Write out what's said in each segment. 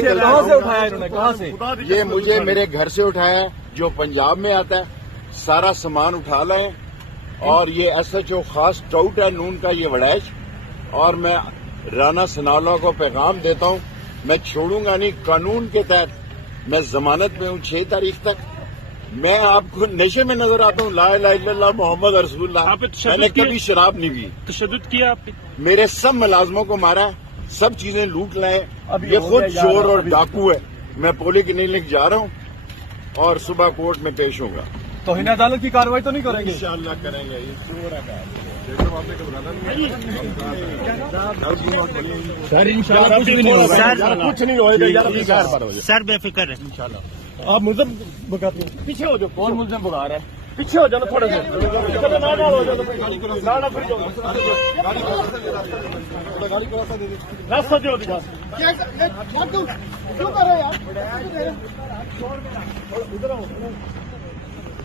کہاں سے اٹھایا انہوں نے؟ کہاں سے؟ یہ مجھے میرے گھر سے اٹھایا ہے، جو پنجاب میں آتا ہے، سارا سامان اٹھا لائیں، اور یہ ایس ایچ او خاص ٹاؤٹ ہے نون کا، یہ وڑیچ، اور میں رانا ثناءاللہ کو پیغام دیتا ہوں، میں چھوڑوں گا نہیں، قانون کے تحت میں ضمانت میں ہوں 6 تاریخ تک۔ میں آپ کو نشے میں نظر آتا ہوں، لا الہ الا اللہ محمد رسول اللہ، میں نے کبھی شراب نہیں پی، تشدد کیا آپ؟ میرے سب ملازموں کو مارا، سب چیزیں لوٹ لائے، یہ خود چور اور ڈاکو ہے۔ میں پولی کلینک جا رہا ہوں اور صبح کورٹ میں پیش ہوں گا۔ توہین عدالت کی کارروائی تو نہیں کریں گے؟ انشاءاللہ کریں گے، یہ چور ہے۔ سر انشاءاللہ کچھ بھی نہیں ہوگا، کچھ نہیں ہوئے سر بے فکر ہے آپ ملزم بگاتے ہیں؟ پیچھے ہو جو، کون ملزم بگا رہا ہے؟ پیچھے ہو جانا تھوڑے سے، راستہ دے دو۔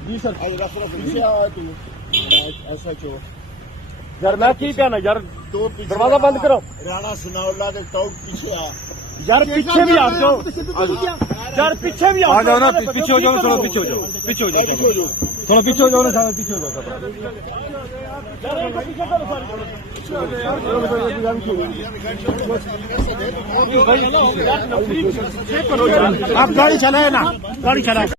جی سر پیچھے آ تو ایسا چور یار میں کی کہنا یار، دروازہ بند کرو رانا ثناءاللہ کے ٹاؤٹ پیچھے آ۔ یار، پیچھے بھی ہٹ جاؤ یار، پیچھے بھی آ جاؤ نا، پیچھے ہو جاؤ، تھوڑا پیچھے ہو جاؤ، پیچھے ہو جاؤ، تھوڑا پیچھے ہو جاؤ نا، سارا پیچھے ہو جاؤ۔ آپ گاڑی چلائے نا، گاڑی چلائے۔